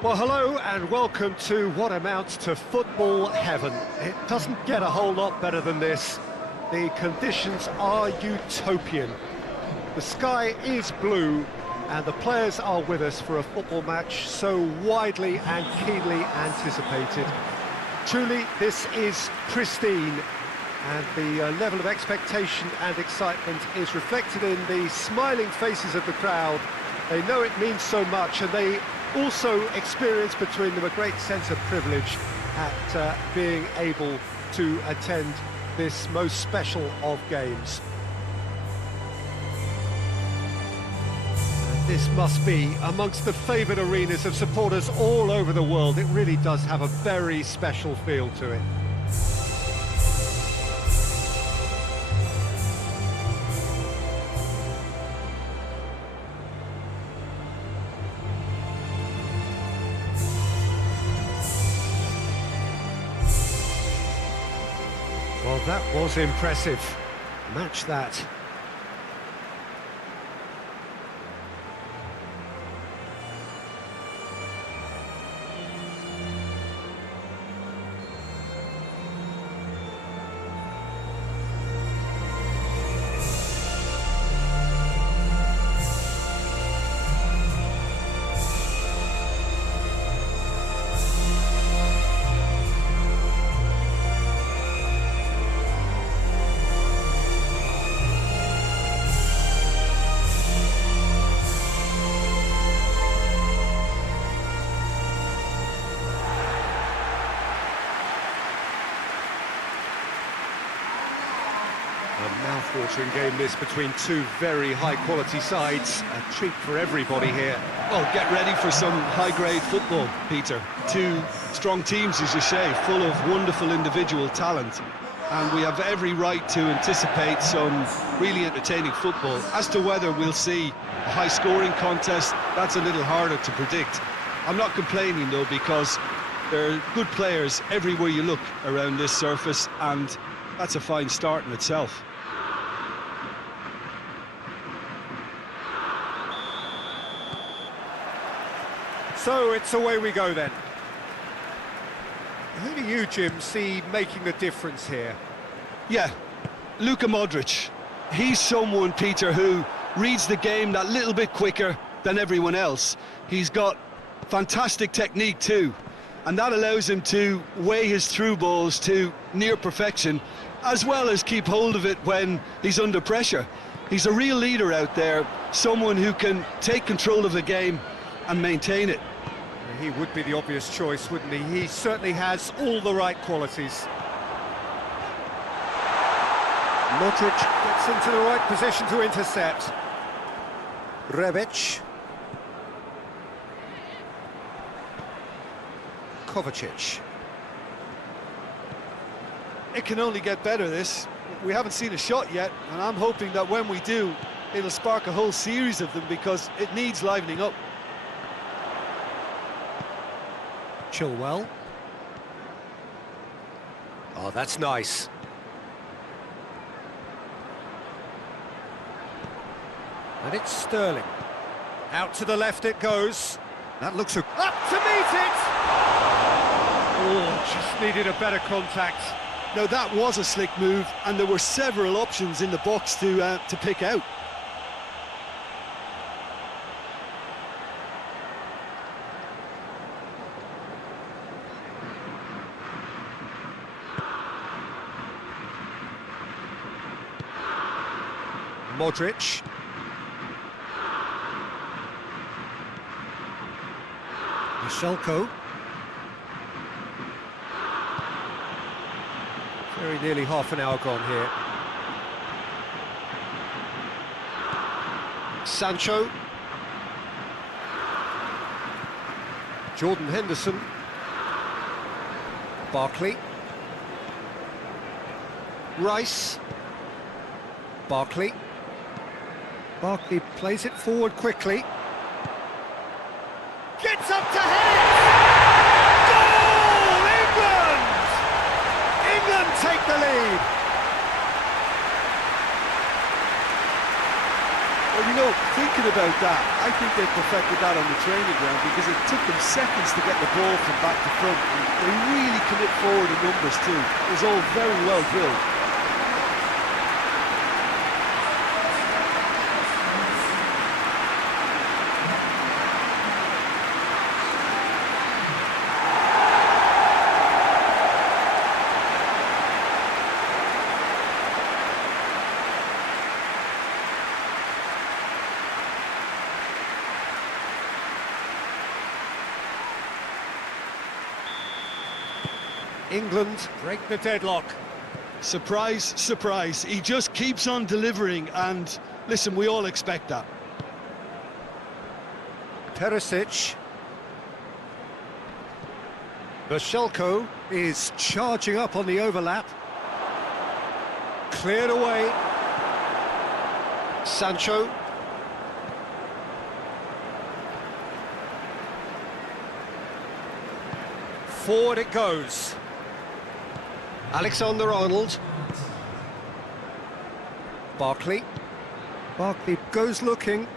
Well, hello and welcome to what amounts to football heaven. It doesn't get a whole lot better than this. The conditions are utopian. The sky is blue and the players are with us for a football match so widely and keenly anticipated. Truly, this is pristine, and the level of expectation and excitement is reflected in the smiling faces of the crowd. They know it means so much, and they also experience between them a great sense of privilege at being able to attend this most special of games. And this must be amongst the favoured arenas of supporters all over the world. It really does have a very special feel to it. Well, that was impressive. Match that. A mouth-watering game this between two very high-quality sides. A treat for everybody here. Well, get ready for some high-grade football, Peter. Two strong teams, as you say, full of wonderful individual talent. And we have every right to anticipate some really entertaining football. As to whether we'll see a high-scoring contest, that's a little harder to predict. I'm not complaining, though, because there are good players everywhere you look around this surface, and that's a fine start in itself. So it's away we go then. Who do you, Jim, see making the difference here? Yeah, Luka Modric. He's someone, Peter, who reads the game that little bit quicker than everyone else. He's got fantastic technique too, and that allows him to weigh his through balls to near perfection, as well as keep hold of it when he's under pressure. He's a real leader out there, someone who can take control of the game and maintain it. He would be the obvious choice, wouldn't he? He certainly has all the right qualities. Modric gets into the right position to intercept. Rebic. Kovacic. It can only get better, this. We haven't seen a shot yet, and I'm hoping that when we do, it'll spark a whole series of them, because it needs livening up. Chilwell. Oh, that's nice. And it's Sterling. Out to the left it goes. That looks up to meet it! Oh, just needed a better contact. Now, that was a slick move, and there were several options in the box to pick out. Modric. Michelko. Very nearly half an hour gone here. Sancho. Jordan Henderson. Barkley. Rice. Barkley. Barkley plays it forward quickly. Gets up to head! Goal! England! England take the lead. Well, you know, thinking about about that. I think they perfected that on the training ground because it took them seconds to get the ball from back to front. And they really commit forward in numbers too. It was all very well drilled. England break the deadlock. Surprise, surprise. He just keeps on delivering, and listen, we all expect that. Perisic. Vashelko is charging up on the overlap. Cleared away. Sancho. Forward it goes. Alexander-Arnold. Barkley. Barkley goes looking.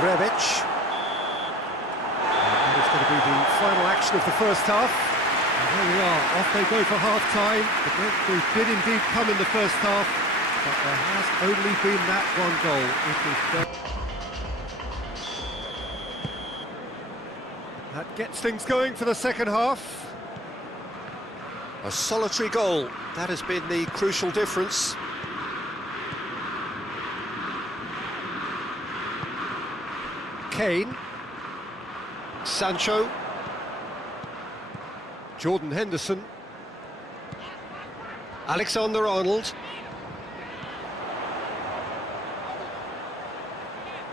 Rebic. That is going to be the final action of the first half. And here we are, off they go for half-time. The breakthrough did indeed come in the first half, but there has only been that one goal. It is that gets things going for the second half. A solitary goal, that has been the crucial difference. Kane. Sancho. Jordan Henderson. Alexander-Arnold.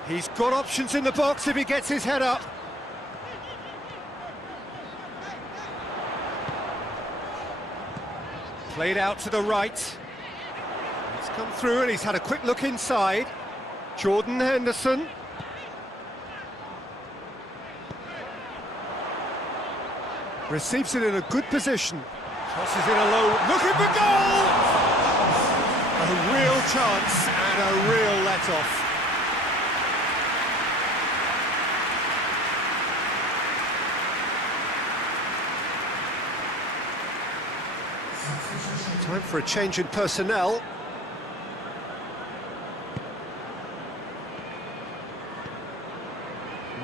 He's got options in the box if he gets his head up. Played out to the right. He's come through and he's had a quick look inside. Jordan Henderson. Receives it in a good position. Tosses in a low, looking for goal! A real chance and a real let-off. Time for a change in personnel.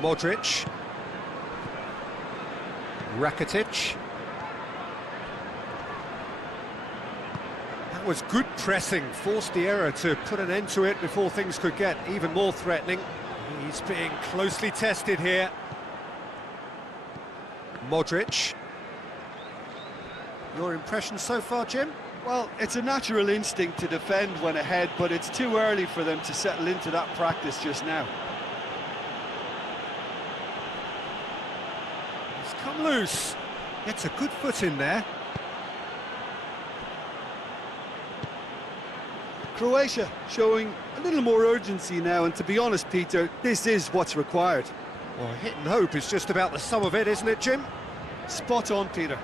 Modric. Rakitic. That was good pressing, forced the error to put an end to it before things could get even more threatening. He's being closely tested here. Modric. Your impression so far, Jim? Well, it's a natural instinct to defend when ahead, but it's too early for them to settle into that practice just now. He's come loose. Gets a good foot in there. Croatia showing a little more urgency now, and to be honest, Peter, this is what's required. Well, hit and hope is just about the sum of it, isn't it, Jim? Spot on, Peter.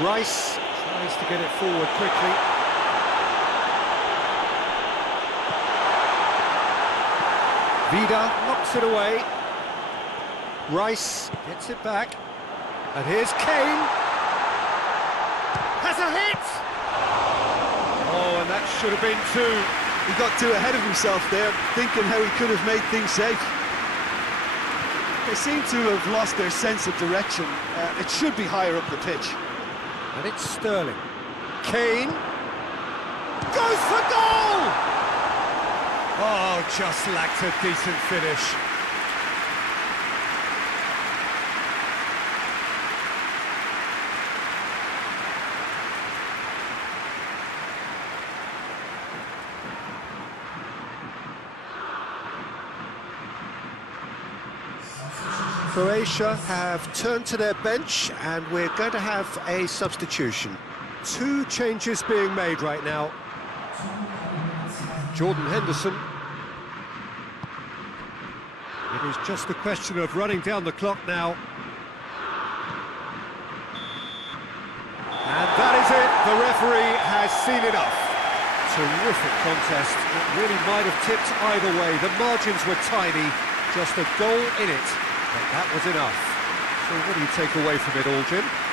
Rice tries to get it forward quickly. Vida knocks it away. Rice gets it back. And here's Kane. Has a hit! Oh, and that should have been two. He got too ahead of himself there, thinking how he could have made things safe. They seem to have lost their sense of direction. It should be higher up the pitch. And it's Sterling. Kane goes for goal! Oh, just lacked a decent finish. Croatia have turned to their bench and we're going to have a substitution. Two changes being made right now. Jordan Henderson. It is just a question of running down the clock now. And that is it, the referee has seen enough. Terrific contest, it really might have tipped either way. The margins were tiny, just a goal in it, but that was enough. So what do you take away from it all, Jim?